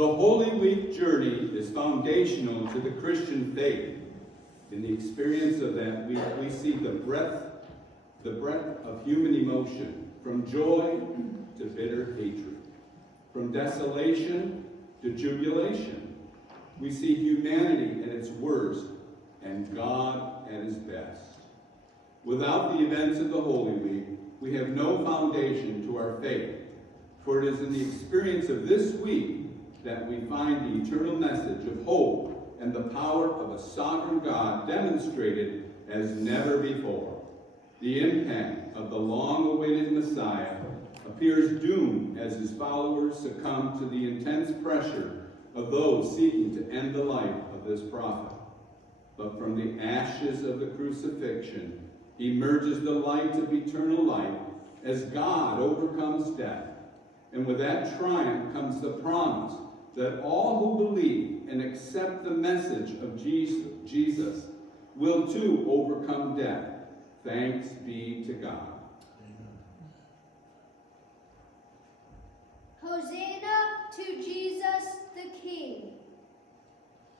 The Holy Week journey is foundational to the Christian faith. In the experience of that week, we see the breadth of human emotion, from joy to bitter hatred, from desolation to jubilation. We see humanity at its worst and God at his best. Without the events of the Holy Week, we have no foundation to our faith, for it is in the experience of this week that we find the eternal message of hope and the power of a sovereign God demonstrated as never before. The impact of the long-awaited Messiah appears doomed as his followers succumb to the intense pressure of those seeking to end the life of this prophet. But from the ashes of the crucifixion emerges the light of eternal life as God overcomes death. And with that triumph comes the promise that all who believe and accept the message of Jesus will too overcome death. Thanks be to God. Hosanna to Jesus the King.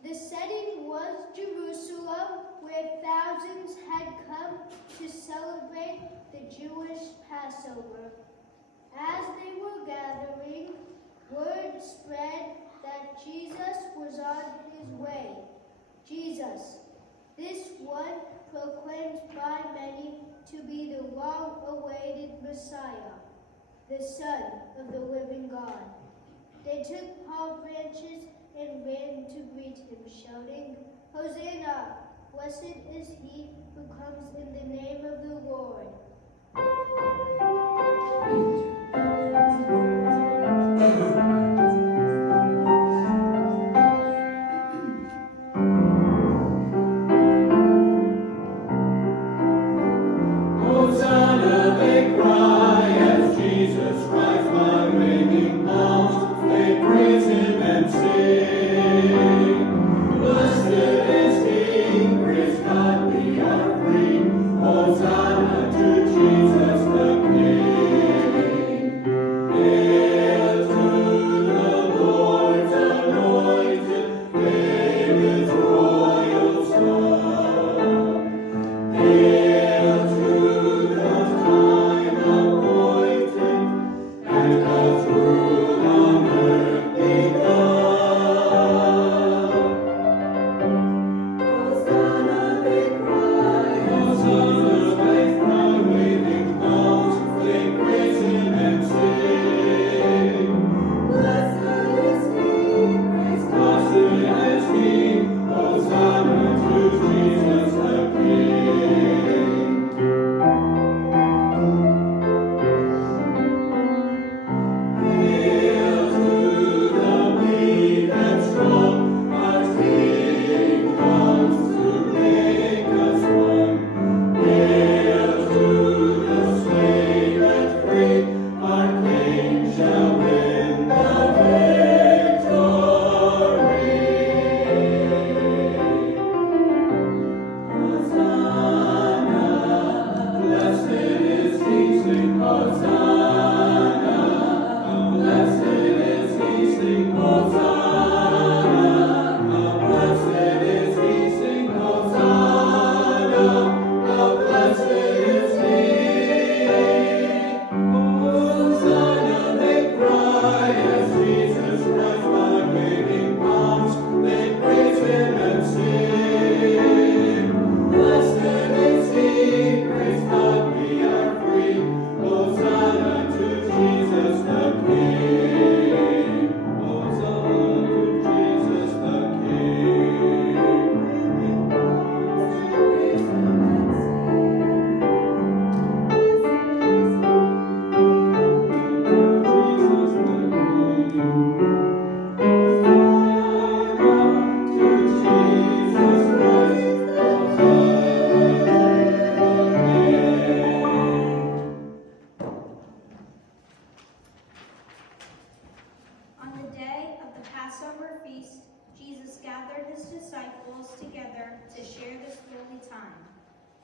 The setting was Jerusalem, where thousands had come to celebrate the Jewish Passover. As they were gathering, word spread that Jesus was on his way. Jesus, this one proclaimed by many to be the long-awaited Messiah, the Son of the living God. They took palm branches and ran to greet him, shouting, Hosanna! Blessed is he who comes in the name of the Lord. Hosanna, they cry as Jesus rides by waving palms. They praise him and sing. Blessed is he, praise God, we are free. Hosanna to Jesus the King. Hail to the Lord's anointed, David's royal son. Hail to the time appointed, and God's rule on earth begun. Hosanna, they cry, waving palms, they praise him and sing. Blessed is he, Hosanna to Jesus the King. Hail to the weak and strong, our King comes to make us one. Hail to the slave and free, our King shall win the victory. Hosanna, blessed is he, sing Hosanna. Blessed is he, sing Hosanna. Blessed is he, sing Hosanna. Blessed is he. Hosanna, they cry as Jesus rides by waving palms. They praise him and sing. Blessed is he, praise God, we are free. Hosanna to Jesus the King. Hosanna to Jesus the King. Jesus the King. Hosanna to Jesus Christ, On the day of the Passover feast, Jesus gathered his disciples together to share this holy time.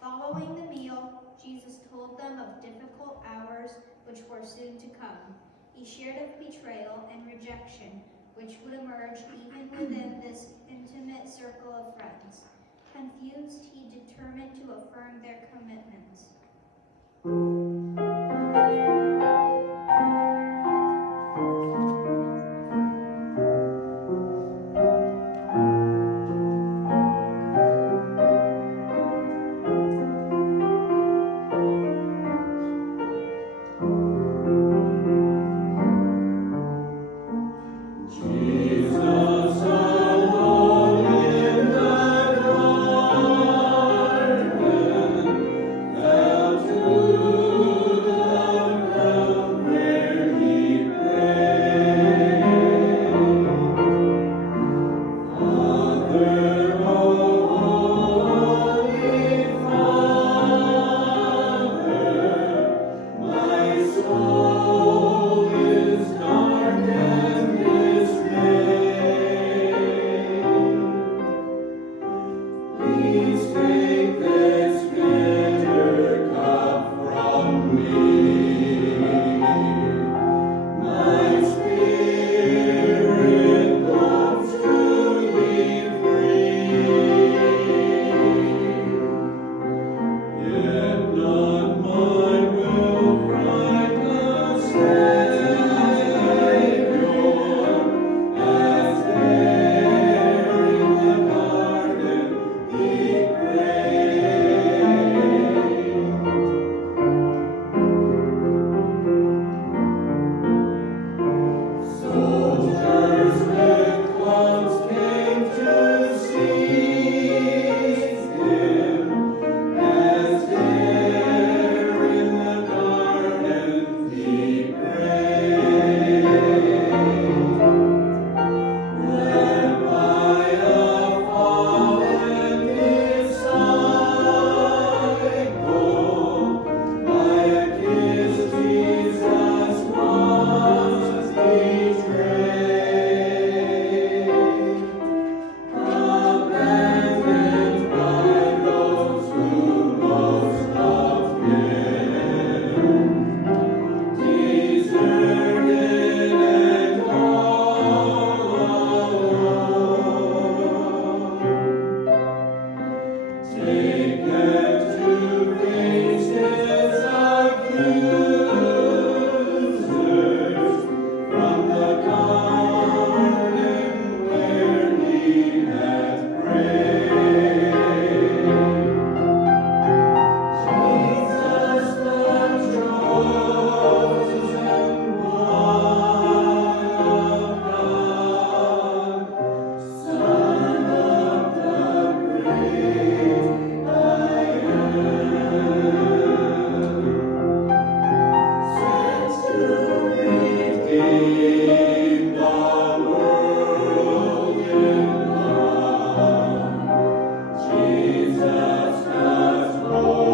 Following the meal, Jesus told them of difficult hours which were soon to come. He shared of betrayal and rejection, which would emerge even within this intimate circle of friends. Confused, he determined to affirm their commitments. Jesus alone in the garden fell to the ground where he prayed. Father, oh Holy Father, my soul is dark and please take this bitter cup from me. My spirit longs to be free. Yet not my will, cried the Savior, as there in the garden he prayed. Soldiers with clubs came to seize him, as there in the garden he prayed. Led by a fallen disciple, by a kiss Jesus was betrayed. Abandoned by those who most loved him, deserted and all alone, taken to face his accusers from the garden where he had prayed. Jesus, the chosen one of God, Son of the great I am, sent to redeem the world in love. Jesus has holy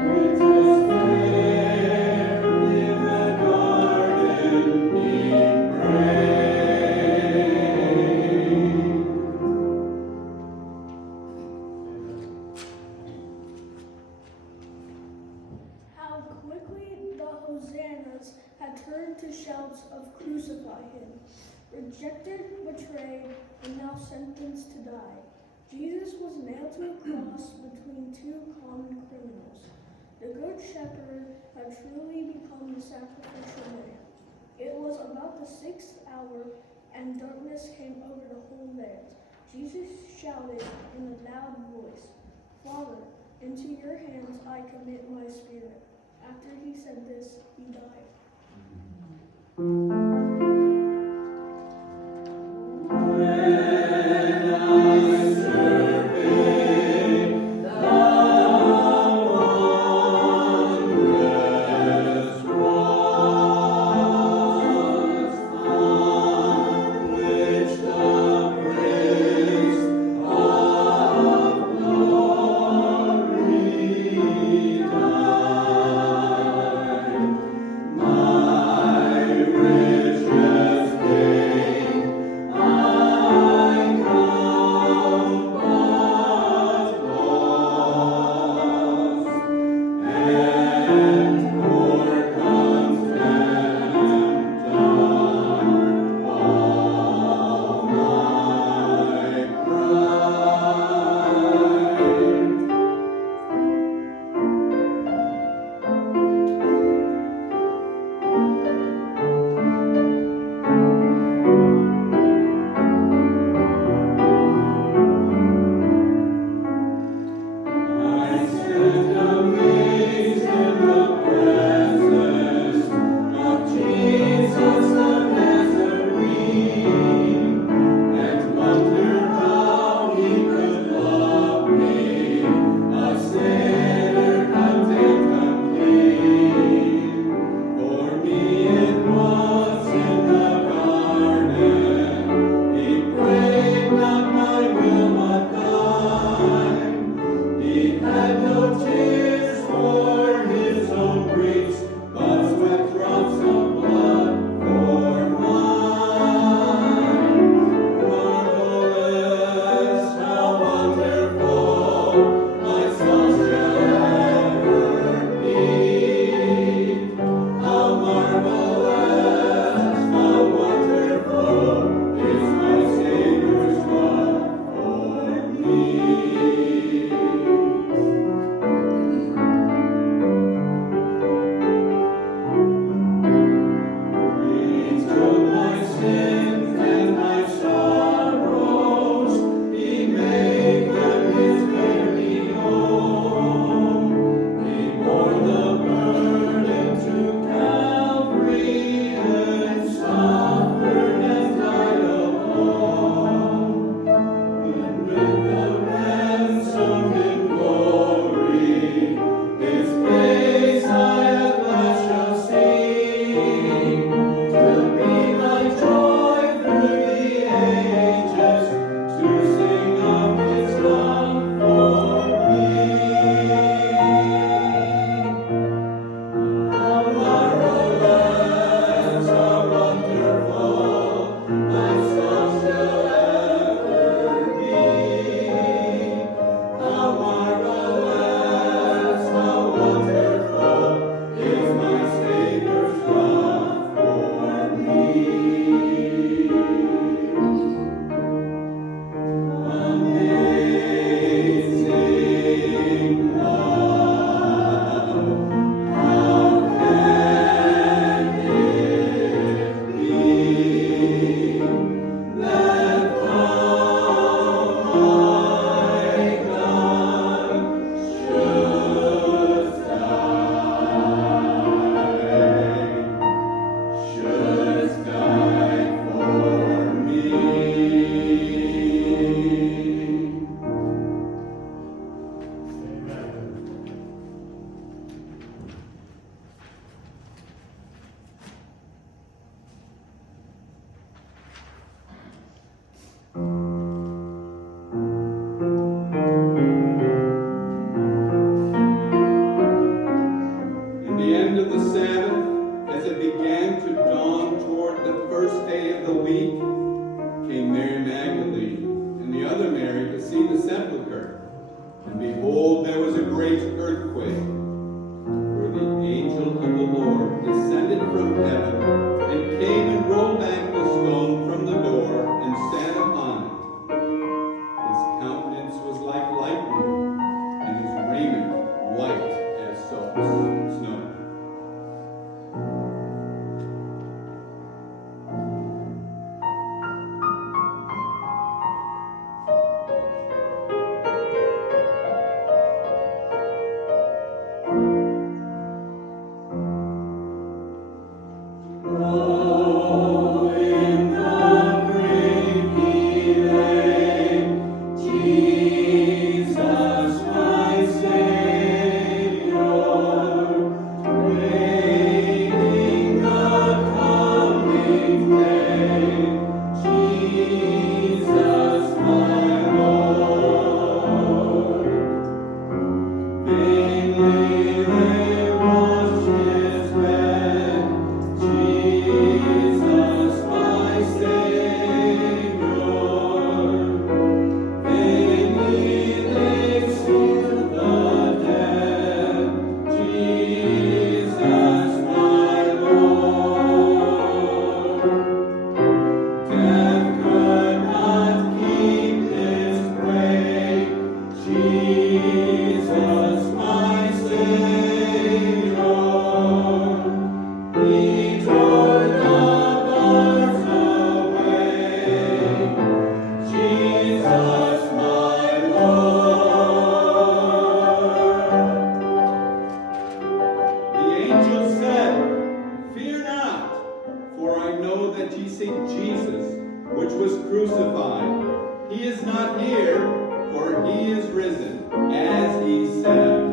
it is there in the garden he prayed. How quickly the hosannas had turned to shouts of crucify him, rejected, betrayed, and now sentenced to die. Jesus was nailed to a cross between two common criminals. The Good Shepherd had truly become the sacrificial lamb. It was about the 6th hour, and darkness came over the whole land. Jesus shouted in a loud voice, "Father, into your hands I commit my spirit." After he said this, he died. My week came Mary Magdalene and the other Mary to see the sepulchre. And behold, there was a great earthquake, for the angel of the Lord descended from heaven and came and rolled back the stone from the door and sat upon it. His countenance was like lightning, and his raiment white as snow. Oh, in the grave he lay, Jesus my Savior, waiting the coming day. Jesus my Lord, vainly they washed his bed. Jesus my Savior, vainly they soothed the dead. Jesus my Lord, death could not keep his prey. Jesus my Savior, he tore the bars away. Jesus my Lord. The angel said, Fear not, for I know that ye seek Jesus, which was crucified. He is not here, for he is risen, as he said.